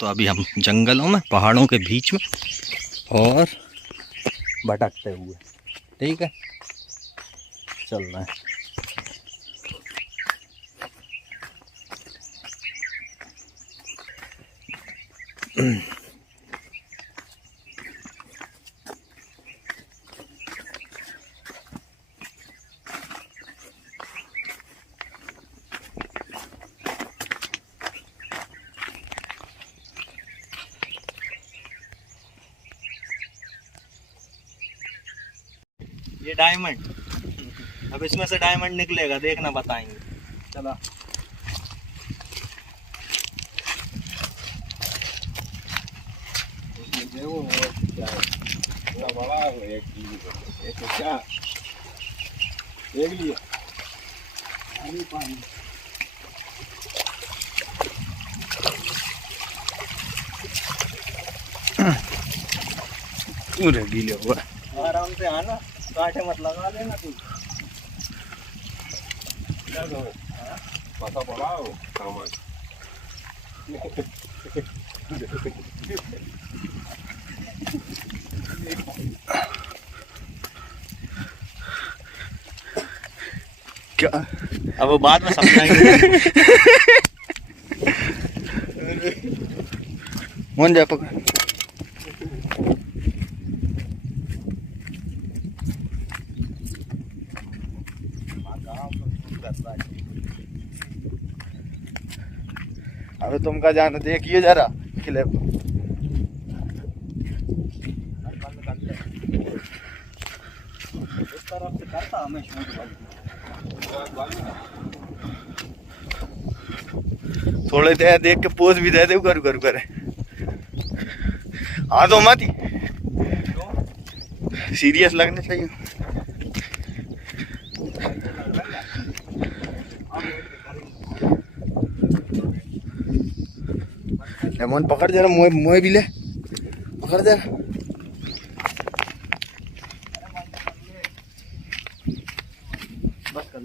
तो अभी हम जंगलों में, पहाड़ों के बीच में और भटकते हुए, ठीक है, चल रहे हैं। ये डायमंड, अब इसमें से डायमंड निकलेगा, देखना, बताएंगे। चलो देख लिया पानी पूरे गीले हुआ। आराम से आना, कांटे मत लगा लेना तू। पता पड़ा हो सामान क्या, अब वो बाद में समझाएंगे। मन जा पकड़। अबे तुम का जाना, देखिए जरा किले को। इस तरफ से करता हमें थोड़े देख के पोज भी दे दे, करू करू करे। हाँ तो मत ही सीरियस लगने चाहिए। लेमन पकड़ जरा, मोए मोए भी ले, पकड़ जरा।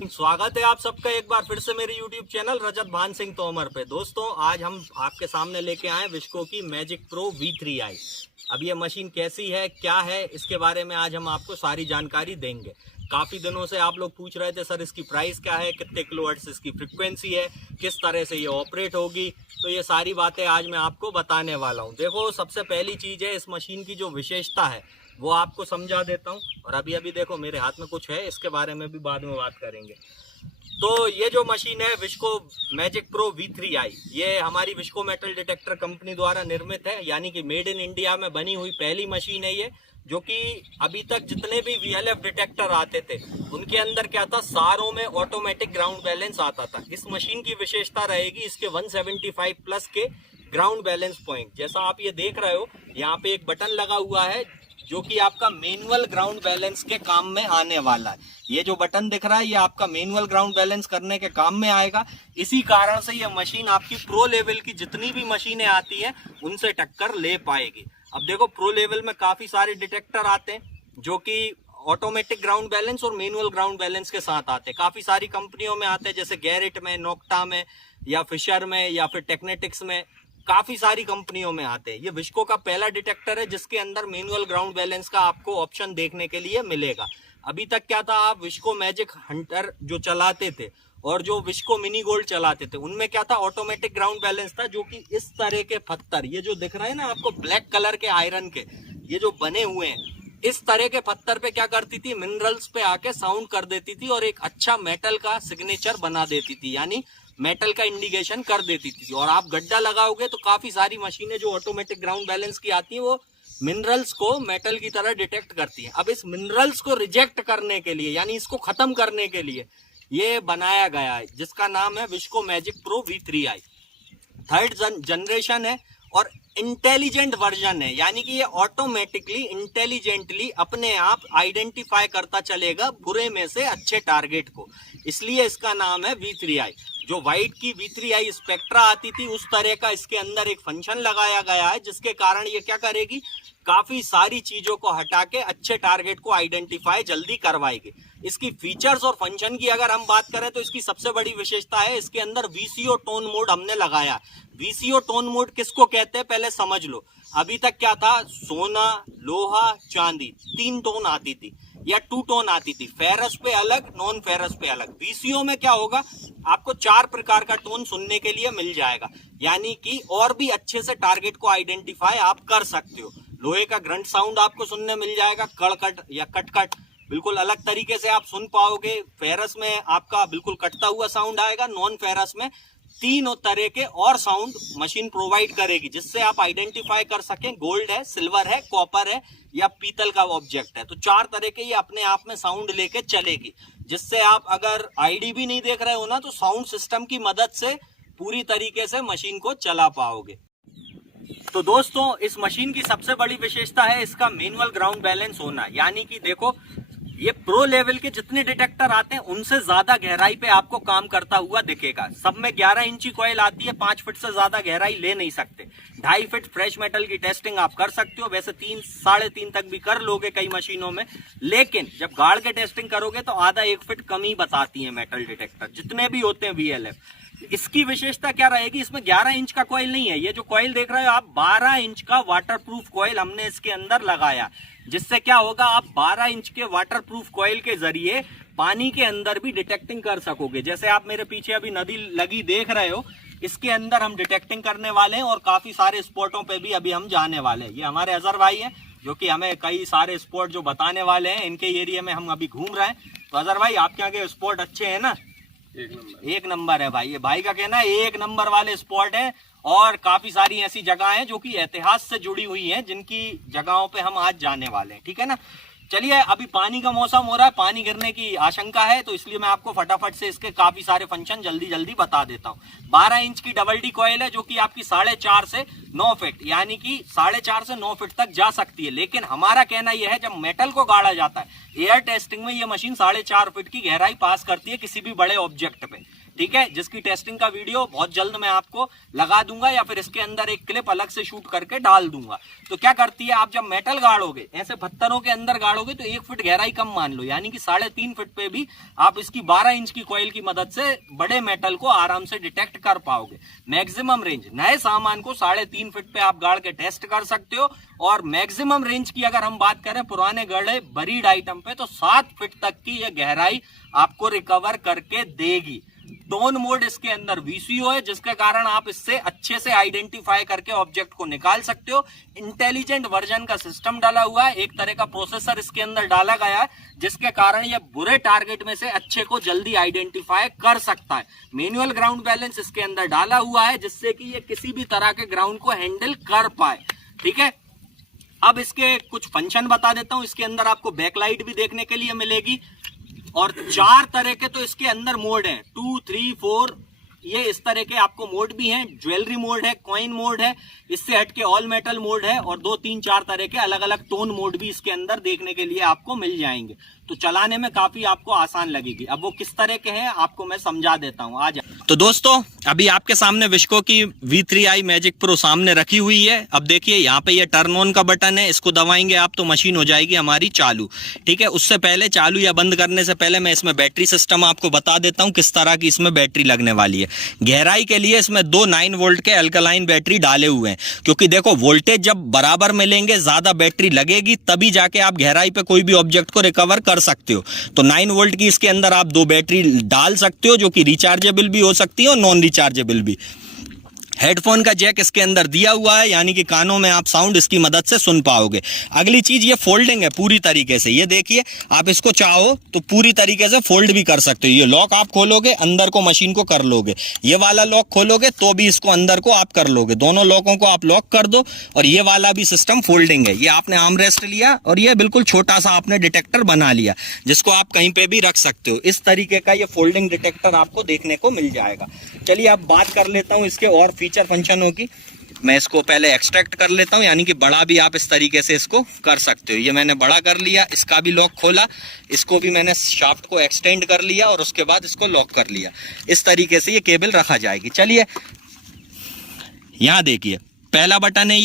स्वागत है आप सबका एक बार फिर से मेरे YouTube चैनल रजत भान सिंह तोमर पे। दोस्तों, आज हम आपके सामने लेके आए विस्को की मैजिक प्रो V3i। अब ये मशीन कैसी है, क्या है, इसके बारे में आज हम आपको सारी जानकारी देंगे। काफ़ी दिनों से आप लोग पूछ रहे थे सर इसकी प्राइस क्या है, कितने किलोहर्ट्ज़ इसकी फ्रिक्वेंसी है, किस तरह से ये ऑपरेट होगी। तो ये सारी बातें आज मैं आपको बताने वाला हूँ। देखो, सबसे पहली चीज़ है, इस मशीन की जो विशेषता है वो आपको समझा देता हूँ। और अभी देखो मेरे हाथ में कुछ है, इसके बारे में भी बाद में बात करेंगे। तो ये जो मशीन है विस्को मैजिक प्रो V3i, ये हमारी विस्को मेटल डिटेक्टर कंपनी द्वारा निर्मित है, यानी कि मेड इन इंडिया में बनी हुई पहली मशीन है ये। जो कि अभी तक जितने भी VLF डिटेक्टर आते थे उनके अंदर क्या था, सारों में ऑटोमेटिक ग्राउंड बैलेंस आता था। इस मशीन की विशेषता रहेगी इसके 175 प्लस के ग्राउंड बैलेंस पॉइंट। जैसा आप ये देख रहे हो, यहाँ पे एक बटन लगा हुआ है जो कि आपका मैनुअल ग्राउंड बैलेंस के काम में आने वाला है। ये जो बटन दिख रहा है ये आपका मैनुअल ग्राउंड बैलेंस करने के काम में आएगा। इसी कारण से ये मशीन आपकी प्रो लेवल की जितनी भी मशीनें आती हैं उनसे टक्कर ले पाएगी। अब देखो, प्रो लेवल में काफी सारे डिटेक्टर आते हैं जो कि ऑटोमेटिक ग्राउंड बैलेंस और मैनुअल ग्राउंड बैलेंस के साथ आते हैं। काफी सारी कंपनियों में आते हैं, जैसे गैरेट में, नोक्टा में, या फिशर में, या फिर टेक्नेटिक्स में, काफी सारी कंपनियों में आते हैं। ये विस्को का पहला डिटेक्टर है जिसके अंदर मैनुअल ग्राउंड बैलेंस का आपको ऑप्शन देखने के लिए मिलेगा। अभी तक क्या था, आप विस्को मैजिक हंटर जो चलाते थे और जो विस्को मिनी गोल्ड चलाते थे उनमें क्या था, ऑटोमेटिक ग्राउंड बैलेंस था, जो कि इस तरह के पत्थर, ये जो दिख रहे हैं ना आपको ब्लैक कलर के आयरन के, ये जो बने हुए हैं, इस तरह के पत्थर पे क्या करती थी, मिनरल्स पे आके साउंड कर देती थी और एक अच्छा मेटल का सिग्नेचर बना देती थी, यानी मेटल का इंडिकेशन कर देती थी। और आप गड्ढा लगाओगे तो काफी सारी मशीनें जो ऑटोमेटिक ग्राउंड बैलेंस की आती हैं वो मिनरल्स को मेटल की तरह डिटेक्ट करती हैं। अब इस मिनरल्स को रिजेक्ट करने के लिए, यानी इसको खत्म करने के लिए ये बनाया गया है, जिसका नाम है visco magic pro V3i। Third generation है और इंटेलिजेंट वर्जन है, यानी कि ये ऑटोमेटिकली इंटेलिजेंटली अपने आप आइडेंटिफाई करता चलेगा बुरे में से अच्छे टारगेट को, इसलिए इसका नाम है V3i। जो व्हाइट की V3i स्पेक्ट्रा आती थी उस तरह का इसके अंदर एक फंक्शन लगाया गया है, जिसके कारण ये क्या करेगी, काफी सारी चीजों को हटा के अच्छे टारगेट को आइडेंटिफाई जल्दी करवाएगी। इसकी फीचर्स और फंक्शन की अगर हम बात करें तो इसकी सबसे बड़ी विशेषता है इसके अंदर VCO टोन मोड हमने लगाया। VCO टोन मोड किसको कहते हैं पहले समझ लो। अभी तक क्या था, सोना, लोहा, चांदी 3 टोन आती थी या 2 टोन आती थी, फेरस पे अलग, नॉन फेरस पे अलग। VCO में क्या होगा, आपको 4 प्रकार का टोन सुनने के लिए मिल जाएगा, यानी कि और भी अच्छे से टारगेट को आइडेंटिफाई आप कर सकते हो। लोहे का ग्रंट साउंड आपको सुनने मिल जाएगा, कड़कट या कटकट बिल्कुल अलग तरीके से आप सुन पाओगे। फेरस में आपका बिल्कुल कटता हुआ साउंड आएगा, नॉन फेरस में 3 तरह के और साउंड मशीन प्रोवाइड करेगी, जिससे आप आइडेंटिफाई कर सकें गोल्ड है, सिल्वर है, कॉपर है या पीतल का ऑब्जेक्ट है। तो 4 तरह के ये अपने आप में साउंड लेके चलेगी, जिससे आप अगर आईडी भी नहीं देख रहे हो ना, तो साउंड सिस्टम की मदद से पूरी तरीके से मशीन को चला पाओगे। तो दोस्तों, इस मशीन की सबसे बड़ी विशेषता है इसका मैनुअल ग्राउंड बैलेंस होना, यानी कि देखो ये प्रो लेवल के जितने डिटेक्टर आते हैं उनसे ज्यादा गहराई पे आपको काम करता हुआ दिखेगा। सब में 11 इंची कॉइल आती है, 5 फीट से ज्यादा गहराई ले नहीं सकते। 2.5 फीट फ्रेश मेटल की टेस्टिंग आप कर सकते हो, वैसे 3 साढ़े 3 तक भी कर लोगे कई मशीनों में, लेकिन जब गाड़ के टेस्टिंग करोगे तो आधा 1 फीट कम ही बताती है मेटल डिटेक्टर जितने भी होते हैं VLF। इसकी विशेषता क्या रहेगी, इसमें 11 इंच का कॉइल नहीं है, ये जो कॉइल देख रहे हो आप 12 इंच का वाटरप्रूफ कॉइल हमने इसके अंदर लगाया, जिससे क्या होगा, आप 12 इंच के वाटरप्रूफ कॉइल के जरिए पानी के अंदर भी डिटेक्टिंग कर सकोगे। जैसे आप मेरे पीछे अभी नदी लगी देख रहे हो, इसके अंदर हम डिटेक्टिंग करने वाले हैं और काफी सारे स्पॉटों पे भी अभी हम जाने वाले हैं। ये हमारे अजहर भाई हैं जो कि हमें कई सारे स्पॉट जो बताने वाले हैं, इनके एरिया में हम अभी घूम रहे हैं। तो अजहर भाई, आपके यहाँ के स्पॉट अच्छे हैं ना? एक नंबर है भाई, ये भाई का कहना है 1 नंबर वाले स्पॉट है। और काफी सारी ऐसी जगह हैं जो कि इतिहास से जुड़ी हुई हैं, जिनकी जगहों पे हम आज जाने वाले हैं, ठीक है ना। चलिए, अभी पानी का मौसम हो रहा है, पानी गिरने की आशंका है, तो इसलिए मैं आपको फटाफट से इसके काफी सारे फंक्शन जल्दी जल्दी बता देता हूँ। 12 इंच की डबल डी कॉइल है जो कि आपकी 4.5 से 9 फीट, यानी कि 4.5 से 9 फीट तक जा सकती है। लेकिन हमारा कहना यह है, जब मेटल को गाड़ा जाता है एयर टेस्टिंग में, ये मशीन 4.5 फीट की गहराई पास करती है किसी भी बड़े ऑब्जेक्ट पे, ठीक है, जिसकी टेस्टिंग का वीडियो बहुत जल्द मैं आपको लगा दूंगा या फिर इसके अंदर एक क्लिप अलग से शूट करके डाल दूंगा। तो क्या करती है, आप जब मेटल गाड़ोगे, ऐसे पत्थरों के अंदर गाड़ोगे, तो 1 फीट गहराई कम मान लो, यानी कि 3.5 फीट पे भी आप इसकी 12 इंच की कॉइल की मदद से बड़े मेटल को आराम से डिटेक्ट कर पाओगे। मैक्सिमम रेंज नए सामान को 3.5 फीट पे आप गाड़ के टेस्ट कर सकते हो, और मैक्सिमम रेंज की अगर हम बात करें पुराने गढ़े बरीड आइटम पे, तो 7 फीट तक की यह गहराई आपको रिकवर करके देगी। टोन मोड इसके अंदर VCO है, जिसके कारण आप इससे अच्छे से आइडेंटिफाई करके ऑब्जेक्ट को निकाल सकते हो। इंटेलिजेंट वर्जन का सिस्टम डाला हुआ है, एक तरह का प्रोसेसर इसके अंदर डाला गया है, जिसके कारण यह बुरे टारगेट में से अच्छे को जल्दी आइडेंटिफाई कर सकता है। मैनुअल ग्राउंड बैलेंस इसके अंदर डाला हुआ है, जिससे कि ये किसी भी तरह के ग्राउंड को हैंडल कर पाए, ठीक है। अब इसके कुछ फंक्शन बता देता हूं। इसके अंदर आपको बैकलाइट भी देखने के लिए मिलेगी, और 4 तरह के तो इसके अंदर मोड हैं, 2, 3, 4, ये इस तरह के आपको मोड भी हैं। ज्वेलरी मोड है, कॉइन मोड है, इससे हटके ऑल मेटल मोड है, और 2, 3, 4 तरह के अलग अलग टोन मोड भी इसके अंदर देखने के लिए आपको मिल जाएंगे। तो चलाने में काफी आपको आसान लगेगी। अब वो किस तरह के हैं आपको मैं समझा देता हूँ, आ जाए। तो दोस्तों, अभी आपके सामने विस्को की V3i मैजिक प्रो सामने रखी हुई है। अब देखिए, यहाँ पे ये टर्न ऑन का बटन है, इसको दबाएंगे आप तो मशीन हो जाएगी हमारी चालू, ठीक है। उससे पहले चालू या बंद करने से पहले मैं इसमें बैटरी सिस्टम आपको बता देता हूँ किस तरह की इसमें बैटरी लगने वाली है। गहराई के लिए इसमें 2 9 वोल्ट के अल्कलाइन बैटरी डाले हुए हैं, क्योंकि देखो वोल्टेज जब बराबर मिलेंगे, ज्यादा बैटरी लगेगी, तभी जाके आप गहराई पे कोई भी ऑब्जेक्ट को रिकवर कर सकते हो। तो 9 वोल्ट की इसके अंदर आप 2 बैटरी डाल सकते हो, जो कि रिचार्जेबल भी हो सकती है और नॉन रिचार्जेबल भी। हेडफोन का जैक इसके अंदर दिया हुआ है, यानी कि कानों में आप साउंड इसकी मदद से सुन पाओगे। अगली चीज, ये फोल्डिंग है पूरी तरीके से। ये देखिए, आप इसको चाहो तो पूरी तरीके से फोल्ड भी कर सकते हो। ये लॉक आप खोलोगे, अंदर को मशीन को कर लोगे, ये वाला लॉक खोलोगे तो भी इसको अंदर को आप कर लोगे। दोनों लॉकों को आप लॉक कर दो, और ये वाला भी सिस्टम फोल्डिंग है। ये आपने आर्म रेस्ट लिया और ये बिल्कुल छोटा सा आपने डिटेक्टर बना लिया, जिसको आप कहीं पे भी रख सकते हो। इस तरीके का ये फोल्डिंग डिटेक्टर आपको देखने को मिल जाएगा। चलिए अब बात कर लेता हूँ इसके और फीचर फंक्शनों की। मैं इसको पहले एक्सट्रैक्ट कर लेता हूँ, यानी कि बड़ा भी आप इस तरीके से इसको कर सकते हो। ये मैंने बड़ा कर लिया, इसका भी लॉक खोला, इसको भी मैंने शाफ्ट को एक्सटेंड कर लिया और उसके बाद इसको लॉक कर लिया। इस तरीके से ये केबल रखा जाएगी। चलिए यहाँ देखिए, पहला बटन है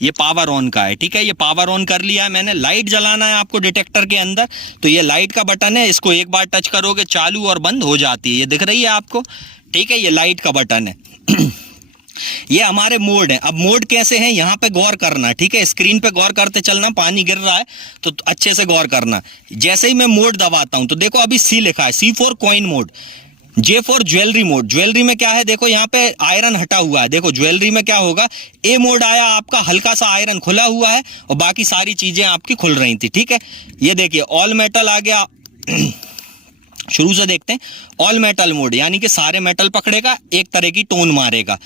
ये पावर ऑन का है, ठीक है। ये पावर ऑन कर लिया है मैंने। लाइट जलाना है आपको डिटेक्टर के अंदर, तो ये लाइट का बटन है, इसको एक बार टच करोगे चालू और बंद हो जाती है, ये दिख रही है आपको, ठीक है। ये लाइट का बटन है। ये हमारे मोड है। अब मोड कैसे हैं यहाँ पे गौर करना, ठीक है। स्क्रीन पे गौर करते चलना, पानी गिर रहा है तो अच्छे से गौर करना। जैसे ही मैं मोड दबाता हूं तो देखो अभी सी लिखा है, C for coin mode, J for jewellery mode. Jewellery में क्या है, देखो यहाँ पे आयरन हटा हुआ है। देखो ज्वेलरी में क्या होगा, ए मोड आया आपका, हल्का सा आयरन खुला हुआ है और बाकी सारी चीजें आपकी खुल रही थी, ठीक है। ये देखिए ऑल मेटल आ गया। शुरू से देखते हैं। ऑल मेटल मोड यानी कि सारे मेटल पकड़ेगा, एक तरह की टोन मारेगा।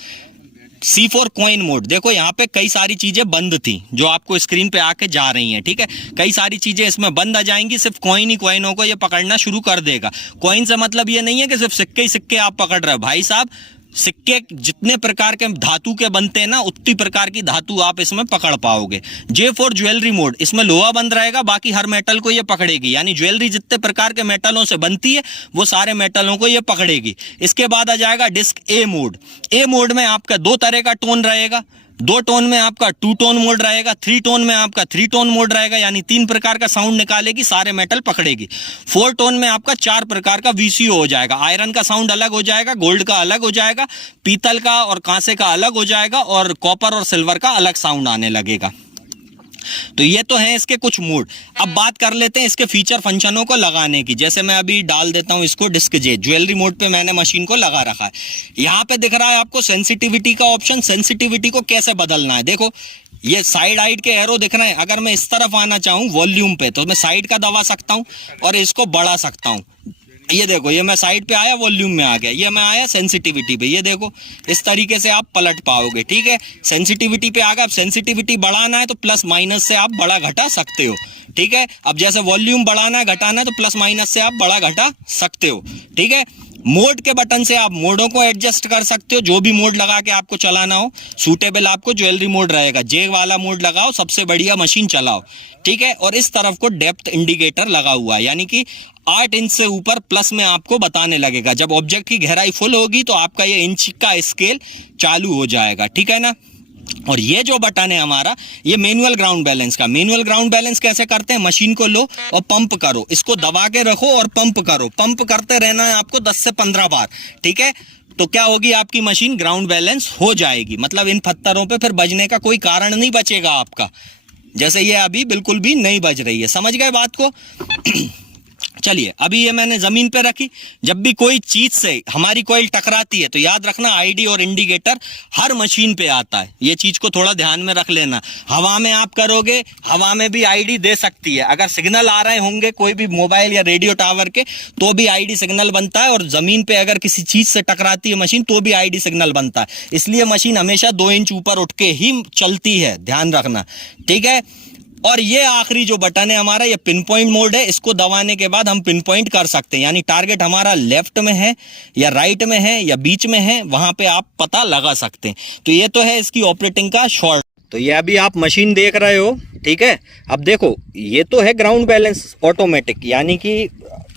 C फॉर कॉइन मोड, देखो यहाँ पे कई सारी चीजें बंद थी जो आपको स्क्रीन पे आके जा रही हैं, ठीक है। कई सारी चीजें इसमें बंद आ जाएंगी, सिर्फ कॉइन ही कॉइनों को ये पकड़ना शुरू कर देगा। कॉइन से मतलब ये नहीं है कि सिर्फ सिक्के ही सिक्के आप पकड़ रहे हो, भाई साहब सिक्के जितने प्रकार के धातु के बनते हैं ना, उतनी प्रकार की धातु आप इसमें पकड़ पाओगे। J फॉर ज्वेलरी मोड, इसमें लोहा बंद रहेगा, बाकी हर मेटल को ये पकड़ेगी, यानी ज्वेलरी जितने प्रकार के मेटलों से बनती है वो सारे मेटलों को ये पकड़ेगी। इसके बाद आ जाएगा disk A mode. A mode में आपका दो तरह का टोन रहेगा, 2 टोन में आपका 2 टोन मोड रहेगा, 3 टोन में आपका 3 टोन मोड रहेगा, यानी 3 प्रकार का साउंड निकालेगी, सारे मेटल पकड़ेगी। 4 टोन में आपका 4 प्रकार का VCO हो जाएगा, आयरन का साउंड अलग हो जाएगा, गोल्ड का अलग हो जाएगा, पीतल का और कांसे का अलग हो जाएगा और कॉपर और सिल्वर का अलग साउंड आने लगेगा। तो ये तो है इसके कुछ मोड। अब बात कर लेते हैं इसके फीचर फंक्शनों को लगाने की। जैसे मैं अभी डाल देता हूं इसको डिस्क J, ज्वेलरी मोड पे मैंने मशीन को लगा रखा है। यहाँ पे दिख रहा है आपको सेंसिटिविटी का ऑप्शन। सेंसिटिविटी को कैसे बदलना है, देखो ये साइड आइड के एरो दिख रहे हैं। अगर मैं इस तरफ आना चाहूँ वॉल्यूम पे तो मैं साइड का दबा सकता हूँ और इसको बढ़ा सकता हूँ। ये देखो, ये मैं साइड पे आया वॉल्यूम में आ गया, ये मैं आया सेंसिटिविटी पे, ये देखो इस तरीके से आप पलट पाओगे, ठीक है। सेंसिटिविटी पे आ गया। अब सेंसिटिविटी बढ़ाना है तो प्लस माइनस से आप बड़ा घटा सकते हो, ठीक है। अब जैसे वॉल्यूम बढ़ाना है घटाना है तो प्लस माइनस से आप बड़ा घटा सकते हो, ठीक है। मोड के बटन से आप मोडों को एडजस्ट कर सकते हो, जो भी मोड लगा के आपको चलाना हो। सूटेबल आपको ज्वेलरी मोड रहेगा, J वाला मोड लगाओ, सबसे बढ़िया मशीन चलाओ, ठीक है। और इस तरफ को डेप्थ इंडिकेटर लगा हुआ है, यानी कि 8 इंच से ऊपर प्लस में आपको बताने लगेगा। जब ऑब्जेक्ट की गहराई फुल होगी तो आपका ये इंच का स्केल चालू हो जाएगा, ठीक है ना। और ये जो बटन है हमारा, ये मैनुअल ग्राउंड बैलेंस का। मैनुअल ग्राउंड बैलेंस कैसे करते हैं, मशीन को लो और पंप करो, इसको दबा के रखो और पंप करो। पंप करते रहना है आपको 10 से 15 बार, ठीक है। तो क्या होगी, आपकी मशीन ग्राउंड बैलेंस हो जाएगी। मतलब इन पत्थरों पे फिर बजने का कोई कारण नहीं बचेगा आपका, जैसे ये अभी बिल्कुल भी नहीं बज रही है। समझ गए बात को। चलिए, अभी ये मैंने जमीन पे रखी। जब भी कोई चीज से हमारी कॉइल टकराती है तो याद रखना आईडी और इंडिकेटर हर मशीन पे आता है, ये चीज को थोड़ा ध्यान में रख लेना। हवा में आप करोगे, हवा में भी आईडी दे सकती है। अगर सिग्नल आ रहे होंगे कोई भी मोबाइल या रेडियो टावर के तो भी आईडी सिग्नल बनता है, और जमीन पे अगर किसी चीज से टकराती है मशीन तो भी आईडी सिग्नल बनता है। इसलिए मशीन हमेशा 2 इंच ऊपर उठ के ही चलती है, ध्यान रखना, ठीक है। और ये आखिरी जो बटन है हमारा, ये पिन पॉइंट मोड है। इसको दबाने के बाद हम पिन पॉइंट कर सकते हैं, यानी टारगेट हमारा लेफ्ट में है या राइट में है या बीच में है, वहां पे आप पता लगा सकते हैं। तो ये तो है इसकी ऑपरेटिंग का शॉर्ट। तो ये अभी आप मशीन देख रहे हो, ठीक है। अब देखो, ये तो है ग्राउंड बैलेंस ऑटोमेटिक, यानी कि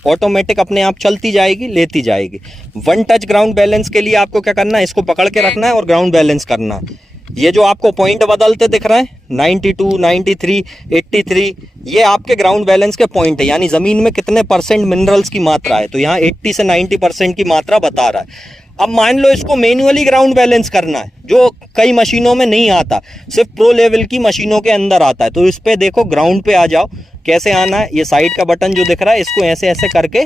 ऑटोमेटिक अपने आप चलती जाएगी, लेती जाएगी। 1 टच ग्राउंड बैलेंस के लिए आपको क्या करना है, इसको पकड़ के रखना है और ग्राउंड बैलेंस करना है। ये जो आपको पॉइंट बदलते दिख रहे हैं 92, 93, 83, ये आपके ग्राउंड बैलेंस के पॉइंट है, यानी जमीन में कितने % मिनरल्स की मात्रा है। तो यहाँ 80 से 90% की मात्रा बता रहा है। अब मान लो इसको मैन्युअली ग्राउंड बैलेंस करना है, जो कई मशीनों में नहीं आता, सिर्फ प्रो लेवल की मशीनों के अंदर आता है। तो इस पे देखो, ग्राउंड पे आ जाओ। कैसे आना है, ये साइड का बटन जो दिख रहा है इसको ऐसे ऐसे करके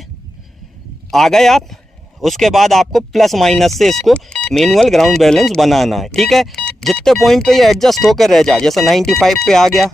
आ गए आप। उसके बाद आपको प्लस माइनस से इसको मैनुअल ग्राउंड बैलेंस बनाना है, ठीक है। जितने पॉइंट पे ये एडजस्ट होकर रह जाए, जैसे 95 पे आ गया,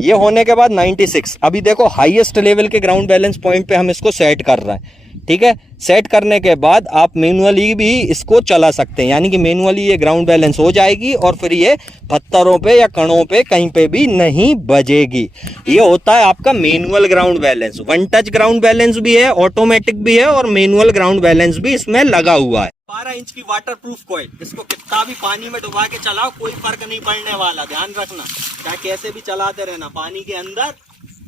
ये होने के बाद 96। अभी देखो हाईएस्ट लेवल के ग्राउंड बैलेंस पॉइंट पे हम इसको सेट कर रहे हैं, ठीक है। सेट करने के बाद आप मैनुअली भी इसको चला सकते हैं, यानी कि मैनुअली ये ग्राउंड बैलेंस हो जाएगी और फिर ये पत्थरों पे या कणों पे कहीं पे भी नहीं बजेगी। ये होता है आपका manual ground balance. 1 touch ground balance भी है, ऑटोमेटिक भी है और मैनुअल ग्राउंड बैलेंस भी इसमें लगा हुआ है। 12 इंच की वाटर प्रूफ कॉइल, इसको कितना भी पानी में डुबा के चलाओ कोई फर्क नहीं पड़ने वाला, ध्यान रखना। चाहे कैसे भी चलाते रहना, पानी के अंदर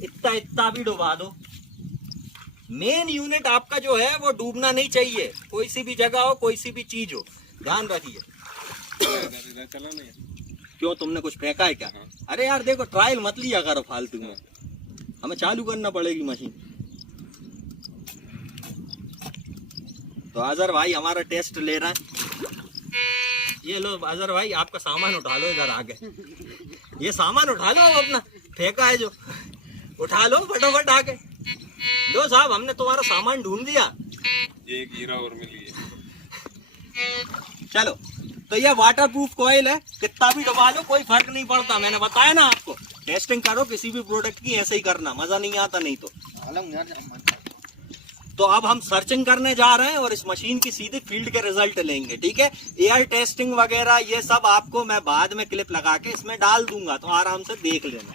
इतना भी डुबा दो। मेन यूनिट आपका जो है वो डूबना नहीं चाहिए, कोई सी भी जगह हो, कोई सी भी चीज हो, ध्यान रखिए। क्यों, तुमने कुछ फेंका है क्या? अरे यार देखो, ट्रायल मत लिया करो फालतू में, हमें चालू करना पड़ेगी मशीन। तो अजहर भाई हमारा टेस्ट ले रहा है। ये लो अजहर भाई, आपका सामान उठा लो इधर आगे, ये सामान उठा लो, अब अपना फेंका है जो उठा लो फटाफट आके। लो साहब, हमने तुम्हारा सामान ढूंढ दिया। ये एक हीरा और मिली है। चलो, तो ये वाटर प्रूफ कॉइल है, कितना भी डुबा लो कोई फर्क नहीं पड़ता। मैंने बताया ना आपको, टेस्टिंग करो किसी भी प्रोडक्ट की, ऐसे ही करना, मजा नहीं आता नहीं तो। तो अब हम सर्चिंग करने जा रहे हैं और इस मशीन की सीधे फील्ड के रिजल्ट लेंगे, ठीक है। एयर टेस्टिंग वगैरह ये सब आपको मैं बाद में क्लिप लगा के इसमें डाल दूंगा, तो आराम से देख लेना।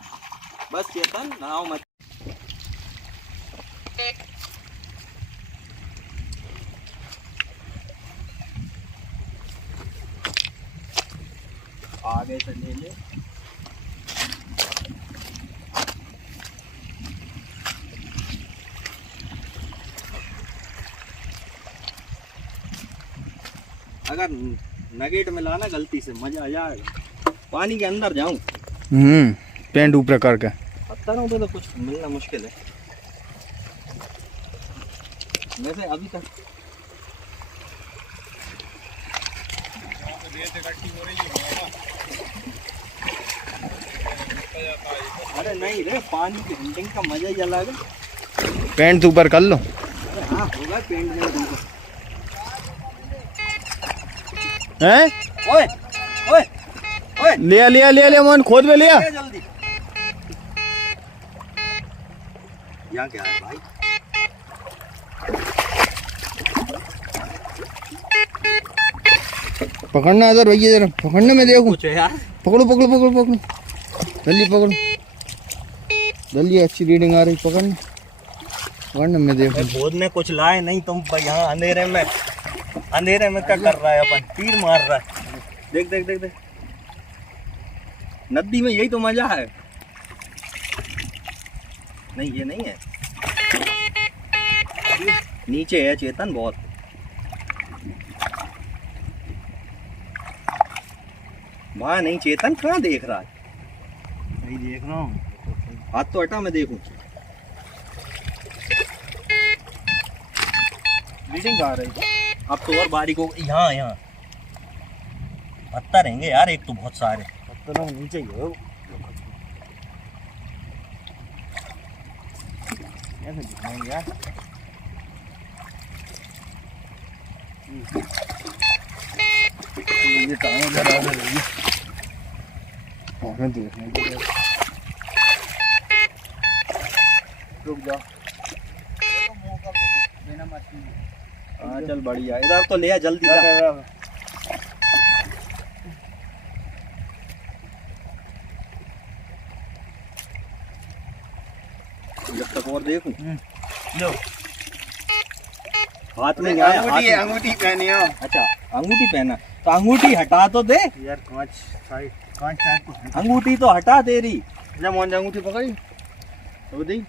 बस चेतन नाव मत। आगे से ले ले। अगर नगेट मिलाना गलती से मजा आ जाएगा। पानी के अंदर जाऊं, पेंट ऊपर करके पत्थरों पे तो कुछ मिलना मुश्किल है। वैसे अभी तक अरे नहीं रे, पानी की हंटिंग का मजा ही अलग है। पेंट ऊपर कर लो। अरे हाँ होगा, पेंट नहीं होगा। हैं? ओए ओए ओए, लिया लिया लिया लिया मोहन, खोद में लिया। जल्दी। यहाँ क्या है भाई? पकड़ना इधर भैया, जरा पकड़ने में देखो। कुछ है यार, पकड़ो पकड़ो पकड़ो पकड़ो, जल्दी पकड़ो, जल्दी। अच्छी रीडिंग आ रही, पकड़ना पकड़ने में देखो। खोदने कुछ लाए नहीं तुम, यहाँ अंधेरे में क्या कर रहा है अपन? तीर मार रहा है। देख देख देख देख, नदी में यही तो मजा है। नहीं ये नहीं है, नीचे है चेतन बहुत। वहाँ नहीं चेतन, कहाँ देख रहा है? नहीं देख रहा हूँ, हाथ तो हटा मैं देखूं। रीडिंग आ रही है। अब तो और बारीक हो, यहाँ पत्थर रहेंगे यार, एक तो बहुत सारे पत्थर नीचे ही हो। ऐसे दिखाएंगे यार। ये टांगों बराबर है, हमें देखने दो। रुक जाओ। हाँ चल बढ़िया, इधर तो ले आ जल्दी। जब तक और देखूं। लो हाथ में क्या है? अंगूठी पहनी हो। अच्छा अंगूठी पहना, तो अंगूठी हटा तो दे यार। कांच साइड अंगूठी तो हटा तेरी। जब मोहन अंगूठी पकड़ी तो दी,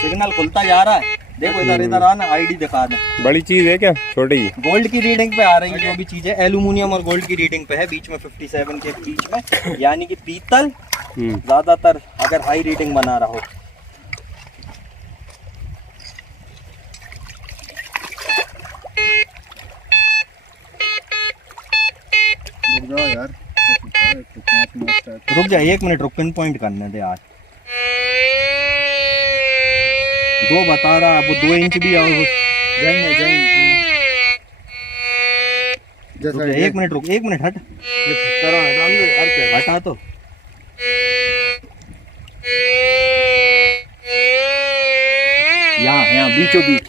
सिग्नल खुलता जा रहा है। देखो इधर इधर आना, आईडी दिखा दे। बड़ी चीज है क्या छोटी? गोल्ड की रीडिंग पे आ रही है जो भी चीज है, एल्यूमिनियम और गोल्ड की रीडिंग पे है, बीच में 57 के बीच में, यानी कि पीतल ज्यादातर अगर हाई रीडिंग बना रहा हो। यार रुक जा 1 मिनट, रुक, पिन पॉइंट करने दे आज। 2 बता रहा है, वो 2 इंच भी आओ जाएंगे। 1 मिनट रुक, 1 मिनट हट, हटा तो। यहाँ बीचों बीच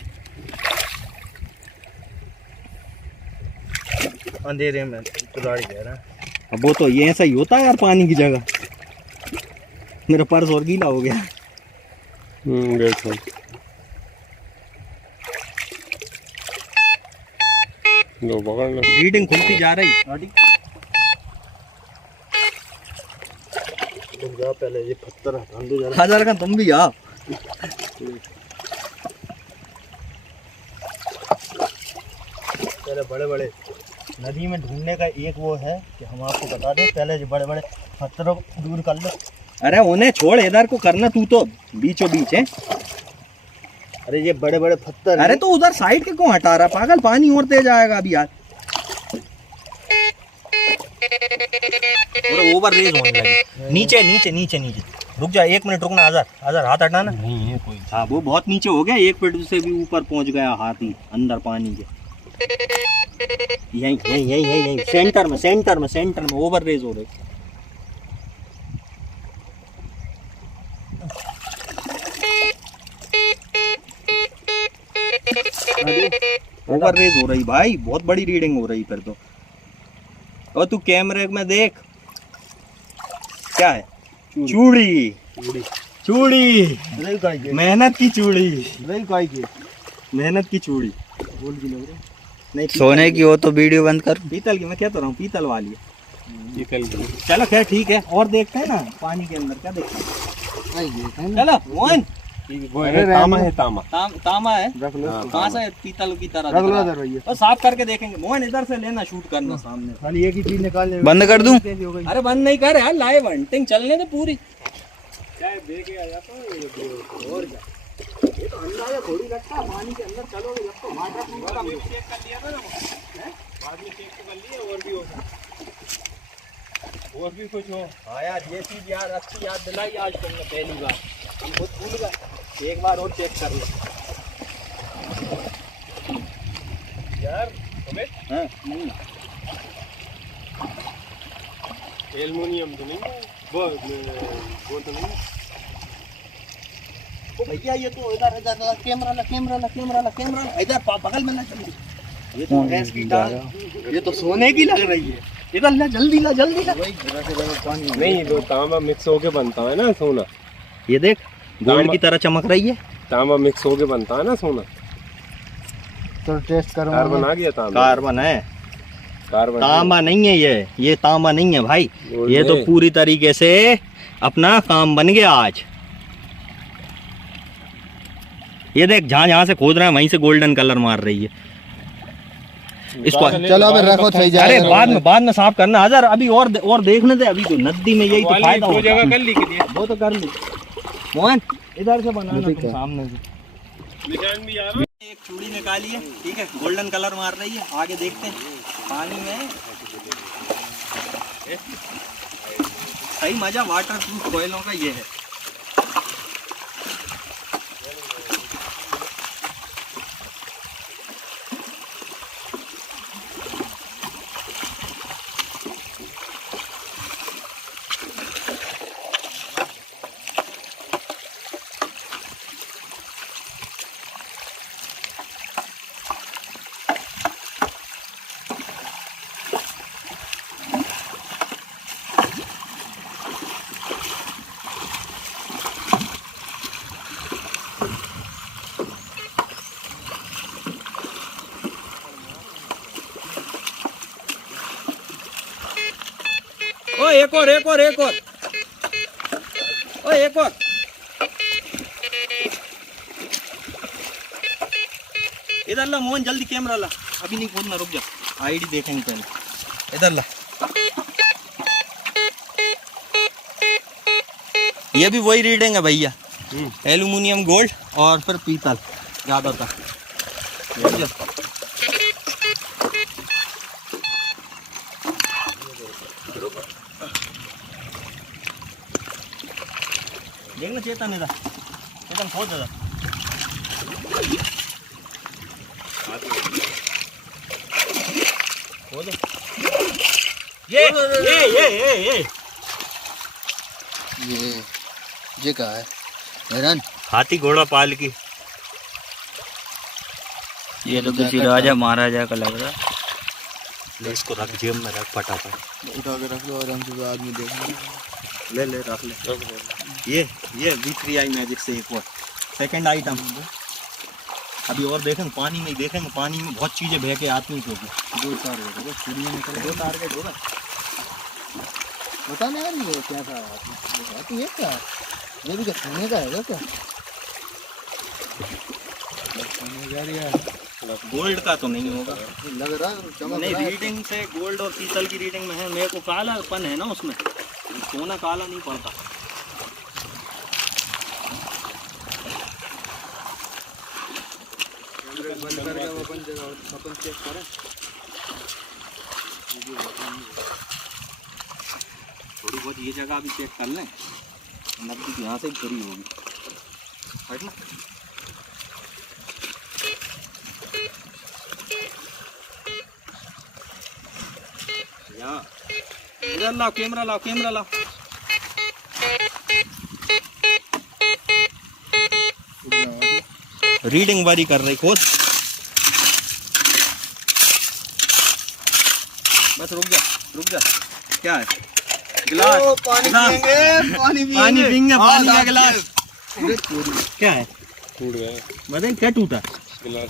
अंधेरे में कुदाड़ी दे रहा है। अब वो तो ये ऐसा ही होता है यार, पानी की जगह। मेरा पर्स और गीला हो गया। देखो लो पकड़ लो। रीडिंग खुलती जा रही। जा पहले ये पत्थर हटा दो जरा। हजार का तुम भी आओ। पहले बड़े बड़े नदी में ढूंढने का एक वो है कि हम आपको बता दें, पहले जो बड़े बड़े पत्थरों को दूर कर लो। अरे उन्हें छोड़, इधर को करना, तू तो बीचों बीच है। अरे ये बड़े बड़े पत्थर अरे तो उधर साइड के क्यों हटा रहा पागल, पानी और तेज आएगा अभी यार। ओवर रेज होने लगी। नीचे नीचे नीचे नीचे रुक जा, 1 मिनट रुकना। आजार हाथ हटाना। नहीं है कोई। हाँ वो बहुत नीचे हो गया, 1 फीट से भी ऊपर पहुंच गया हाथ ही अंदर पानी के। यही यही यही यही यही सेंटर में सेंटर में सेंटर में ओवर रेज हो रही। ओवर रेज हो रही भाई, बहुत बड़ी रीडिंग हो रही फिर तो। और तू कैमरे में देख, क्या है? चूड़ी चूड़ी मेहनत की चूड़ी, मेहनत की चूड़ी। नहीं सोने की हो तो वीडियो बंद कर। पीतल की, मैं क्या तो रहा हूँ पीतल वाली है। पीतल की। चलो खैर ठीक है, और देखते हैं ना पानी के अंदर क्या देखते हैं। चलो मोहन, वो है तामा है, तामा। तामा है। रख लो। कहाँ से पीतल की तरह रख दिख लो रहा इधर है। भैया। और साफ करके देखेंगे। मोहन इधर से लेना, शूट करना सामने। खाली एक ही चीज निकाल ले। बंद कर दूं? अरे बंद नहीं कर यार, लाइव हंटिंग चलने दे पूरी। और क्या, ये तो अंदाजा थोड़ी लगता है पानी के अंदर चलोगे जब तो वाटर प्रूफ का चेक कर लिया था ना। बाद में चेक कर लिए, और भी हो और भी कुछ हो। हाँ यार, ये चीज यार अच्छी याद दिलाई आज तुमने पहली बार, हम खुद भूल गए। एक बार और चेक कर लो यार हमें हाँ, नहीं एल्युमिनियम तो नहीं है, वो तो नहीं। तो भैया ये तो इधर इधर कैमरा ला कैमरा ला कैमरा ला कैमरा ला, इधर बगल में ना जल्दी। ये तो गैस की टांग, ये तो सोने की लग रही है। इधर ला जल्दी ला जल्दी ला। नहीं, तो तांबा मिक्स होके बनता है ना सोना। ये देख गोल्ड की तरह चमक रही है। तांबा मिक्स होके बनता है ना सोना। तो टेस्ट करो। कार्बन आ गया, तांबा। कार्बन है, कार्बन तांबा नहीं है ये तांबा नहीं है भाई। गोल्ड ये तो है। पूरी तरीके से अपना काम बन गया आज। ये देख जहाँ जहाँ से खोद रहा है वहीं से गोल्डन कलर मार रही है इसको। चलो अब रखो, सही जा। अरे बाद में साफ करना हजार, अभी और देखने दे। अभी तो नदी में यही तो फायदा दो होता जगह है। कर ली के लिए वो तो कर ली। मोहन इधर से बनाना तुम सामने से। निशान भी आ रहा। एक चूड़ी निकाली है, ठीक है, गोल्डन कलर मार रही है। आगे देखते हैं पानी में सही मजा वाटर प्रूफ कोयलों का ये है। ओ एक और ओ एक और। इधर ला मोहन, जल्दी कैमरा ला। अभी नहीं खोलना, रुक जा, आईडी देखेंगे पहले। इधर ला। ये भी वही रीडिंग है भैया, एल्यूमिनियम गोल्ड और फिर पीतल ज्यादा था। देखना चेतन, इधर चेतन खोद इधर। खोदो। ये क्या है? हिरन? हाथी घोड़ा पाल की। ये तो किसी राजा महाराजा का लग रहा है। ले इसको रख, जेब में रख फटाफट। उठा के रख लो आराम से, आदमी देखेंगे। ले रख ले। ये V3i मैजिक से एक और सेकंड आइटम। अभी और देखेंगे पानी में, देखेंगे पानी में बहुत चीजें बह के आती हैं क्योंकि 2 तार होगा सूर्य निकल 2 तार के होगा पता नहीं यार ये क्या था आती है क्या ये भी क्या खाने का है क्या गोल्ड का तो नहीं होगा लग रहा नहीं रीडिंग से गोल्ड और पीतल की रीडिंग में है मेरे को कालापन है ना उसमें सोना काला नहीं पड़ता बंद करके अपन चेक करें थोड़ी बहुत ये जगह भी चेक कर लें नकदी यहाँ से ही भरी होगी है ना यहाँ इधर लाओ कैमरा लाओ रीडिंग बारी कर रही खोद बस रुक जा क्या है गिलास पानी पियेंगे पानी का गिलास क्या है टूट गया बताए क्या टूटा गिलास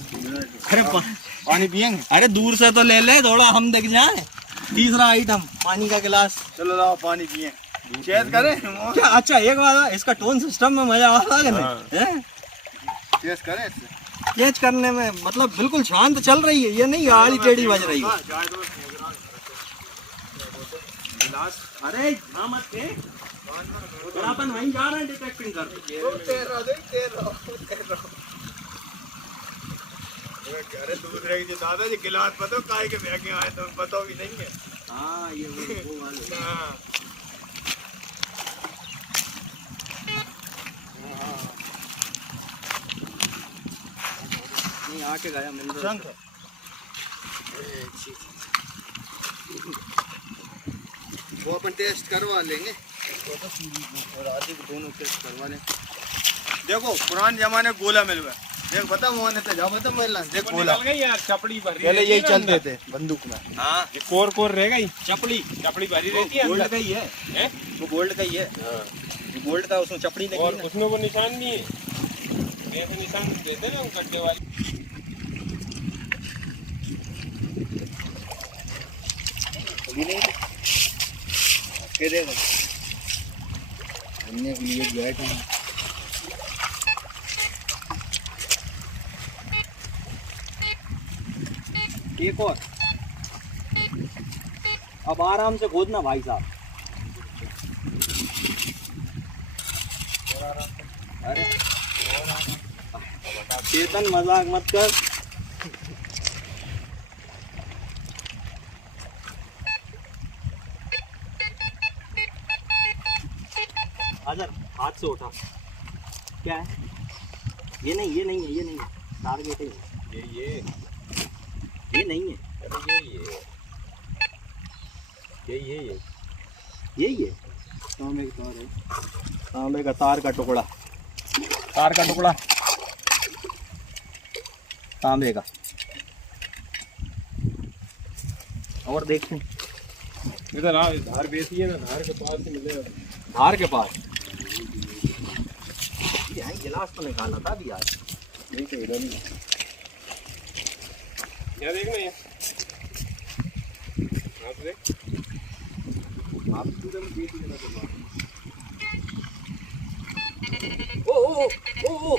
अरे पानी पियेंगे अरे दूर से तो ले ले थोड़ा हम देख जाए तीसरा आइटम पानी का गिलास चलो लाओ पानी पिए चेक करें क्या अच्छा एक बात इसका टोन सिस्टम में मजा आ रहा है ना चेक करें चेक करने में मतलब बिल्कुल शांत चल रही है ये नहीं आड़ी टेढ़ी बज रही है अरे मत थे अपन वहीं जा रहे हैं डिटेक्टिंग अरे दूसरे की दादा जी गिलास पता काय के बह के आए तो पता भी नहीं है हाँ ये वो वाले हाँ नहीं आके गया मिल रहा है वो अपन टेस्ट करवा लेंगे और आदि को दोनों टेस्ट करवा लें देखो पुराने जमाने गोला मिल गया देख बता मोहन ते जाओ बता महिला देख गोला यार चपड़ी भरी पहले यही चलते थे बंदूक में हाँ ये कोर रह गई चपड़ी भरी रहती है गोल्ड का ही है वो गोल्ड का ही है वो गोल्ड का उसमें चपड़ी लगी और उसमें वो निशान नहीं है ये तो निशान देते ना गड्ढे वाली अभी नहीं के देखो हमने के लिए बैठ हैं एक और अब आराम से खोदना भाई साहब अरे चेतन मजाक मत कर अगर हाथ से उठा क्या है ये नहीं है टारगेट है ये नहीं है यही है तांबे का तार का टुकड़ा तांबे का और देखते इधर आ धार बेची है ना धार के पास से मिलेगा धार के पास ये गिलास तो निकाला था अभी आज नहीं तो इधर नहीं यहाँ देखना ये आप देख आप पूरे में देख लेना ओ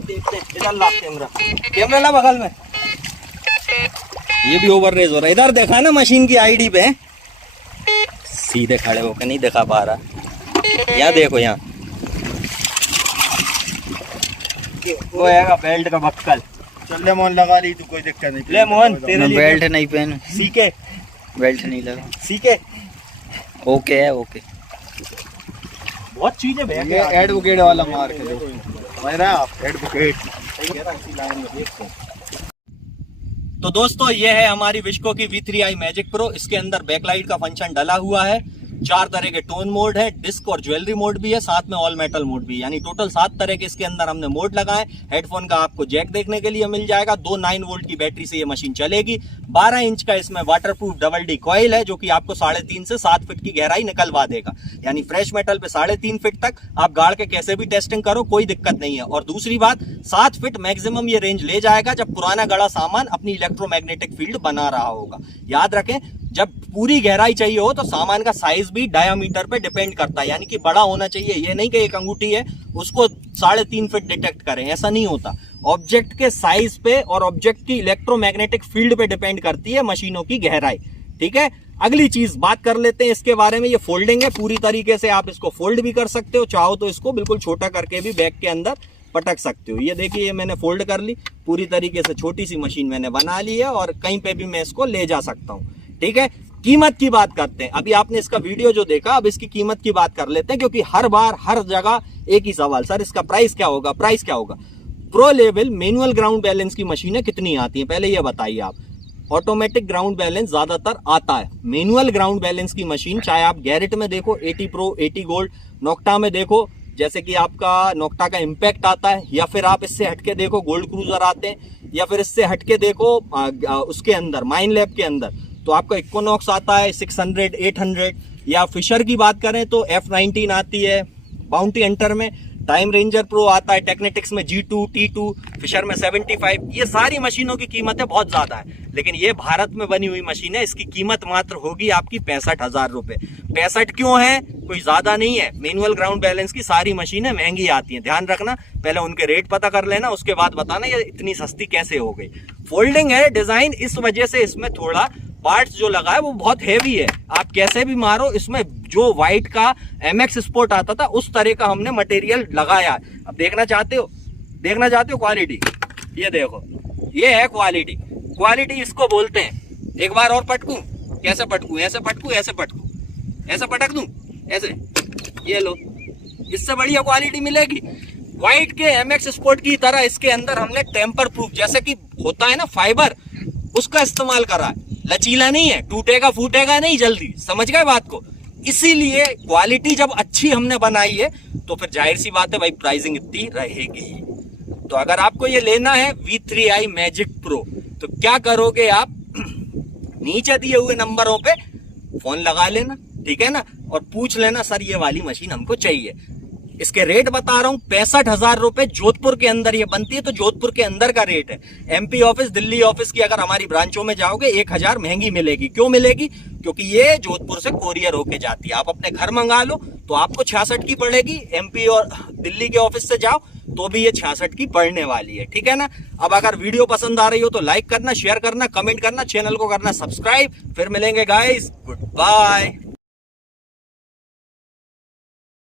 देखते हैं इधर ला कैमरा ला बगल में ये भी ओवर रेज हो रहा है इधर देखा ना मशीन की आईडी पे सीधे खड़े होकर नहीं दिखा पा रहा यहाँ देखो यहाँ वो आएगा बेल्ट का बक्कल चल ले मोहन लगा ली तू कोई दिक्कत नहीं ले मोहन तेरे लिए बेल्ट नहीं पहन सीके बेल्ट नहीं लगा सीके ओके है ओके बहुत चीजें भैया ये एडवोकेट वाला मार के देखो मेरा एडवोकेट सही कह रहा है इसी लाइन में देखते हैं तो दोस्तों ये है हमारी विस्को की V3i मैजिक प्रो इसके अंदर बैकलाइट का फंक्शन डला हुआ है 4 तरह के टोन मोड है, डिस्क और ज्वेलरी मोड भी है, साथ में ऑल मेटल मोड भी, यानी टोटल 7 तरह के इसके अंदर हमने मोड लगाए। हेडफोन का आपको जैक देखने के लिए मिल जाएगा। 2 9 वोल्ट की बैटरी से ये मशीन चलेगी। 12 इंच का इसमें वाटरप्रूफ डबल डी कॉइल है, जो कि आपको 3.5 से 7 फीट की गहराई निकलवा देगा, यानी फ्रेश मेटल पे 3.5 फीट तक आप गाड़ के कैसे भी टेस्टिंग करो, कोई दिक्कत नहीं है। और दूसरी बात, 7 फीट मैक्सिमम ये रेंज ले जाएगा जब पुराना गड़ा सामान अपनी इलेक्ट्रोमैग्नेटिक फील्ड बना रहा होगा। याद रखें, जब पूरी गहराई चाहिए हो तो सामान का साइज भी डायामीटर पे डिपेंड करता है, यानी कि बड़ा होना चाहिए। ये नहीं कि एक अंगूठी है उसको 3.5 फीट डिटेक्ट करें, ऐसा नहीं होता। ऑब्जेक्ट के साइज पे और ऑब्जेक्ट की इलेक्ट्रोमैग्नेटिक फील्ड पे डिपेंड करती है मशीनों की गहराई। ठीक है, अगली चीज बात कर लेते हैं इसके बारे में। ये फोल्डिंग है, पूरी तरीके से आप इसको फोल्ड भी कर सकते हो, चाहो तो इसको बिल्कुल छोटा करके भी बैग के अंदर पटक सकते हो। ये देखिए, ये मैंने फोल्ड कर ली, पूरी तरीके से छोटी सी मशीन मैंने बना ली है और कहीं पे भी मैं इसको ले जा सकता हूँ। ठीक है, कीमत की बात करते हैं। अभी आपने इसका वीडियो जो देखा, अब इसकी कीमत की बात कर लेते हैं, क्योंकि हर बार हर जगह एक ही सवाल, सर इसका प्राइस क्या होगा, प्राइस क्या होगा। Pro level manual ground balance की मशीनें कितनी आती हैं, पहले ये बताइए आप। ऑटोमेटिक ग्राउंड बैलेंस ज्यादातर आता है। मैनुअल ग्राउंड बैलेंस की मशीन चाहे आप गैरेट में देखो 80 प्रो, 80 गोल्ड, नोक्टा में देखो जैसे कि आपका नोक्टा का इम्पैक्ट आता है, या फिर आप इससे हटके देखो गोल्ड क्रूजर आते हैं, या फिर इससे हटके देखो उसके अंदर माइन लैब के अंदर तो आपका इक्विनॉक्स आता है 600, 800, या फिशर की बात करें तो F19 आती है, बाउंटी हंटर में टाइम रेंजर प्रो आता है, टेक्नेटिक्स में G2, T2, फिशर में 75। ये सारी मशीनों की कीमतें बहुत ज्यादा है, लेकिन ये भारत में बनी हुई मशीन है, इसकी कीमत मात्र होगी आपकी 65,000 रुपए। 65 क्यों है, कोई ज्यादा नहीं है। मैनुअल ग्राउंड बैलेंस की सारी मशीनें महंगी आती हैं, ध्यान रखना। पहले उनके रेट पता कर लेना, उसके बाद बताना ये इतनी सस्ती कैसे हो गई। फोल्डिंग है डिजाइन, इस वजह से इसमें थोड़ा पार्ट्स जो लगा है वो बहुत हेवी है, आप कैसे भी मारो। इसमें जो व्हाइट का MX स्पोर्ट आता था उस तरह का हमने मटेरियल लगाया। अब देखना चाहते हो क्वालिटी, ये देखो, ये है क्वालिटी। क्वालिटी इसको बोलते हैं। एक बार और पटकूं, कैसे पटकूं, ऐसे पटकूं, ऐसे पटकूं, ऐसे पटक दूं, ऐसे, ये लो, इससे बढ़िया क्वालिटी मिलेगी। व्हाइट के MX स्पोर्ट की तरह इसके अंदर हमने टेम्पर प्रूफ, जैसे कि होता है ना फाइबर, उसका इस्तेमाल करा है। लचीला नहीं है, टूटेगा फूटेगा नहीं जल्दी, समझ गए बात को। इसीलिए क्वालिटी जब अच्छी हमने बनाई है तो फिर जाहिर सी बात है भाई प्राइसिंग इतनी रहेगी। तो अगर आपको ये लेना है V3i मैजिक प्रो, तो क्या करोगे आप, नीचे दिए हुए नंबरों पे फोन लगा लेना, ठीक है ना, और पूछ लेना सर ये वाली मशीन हमको चाहिए। इसके रेट बता रहा हूं, 65,000 रुपए जोधपुर के अंदर ये बनती है, तो जोधपुर के अंदर का रेट है। MP ऑफिस, दिल्ली ऑफिस की अगर हमारी ब्रांचों में जाओगे 1,000 महंगी मिलेगी। क्यों मिलेगी, क्योंकि ये जोधपुर से कोरियर होके जाती है। आप अपने घर मंगा लो तो आपको 66 की पड़ेगी, MP और दिल्ली के ऑफिस से जाओ तो भी ये 66 की पड़ने वाली है, ठीक है ना। अब अगर वीडियो पसंद आ रही हो तो लाइक करना, शेयर करना, कमेंट करना, चैनल को करना सब्सक्राइब। फिर मिलेंगे गाइस, गुड बाय।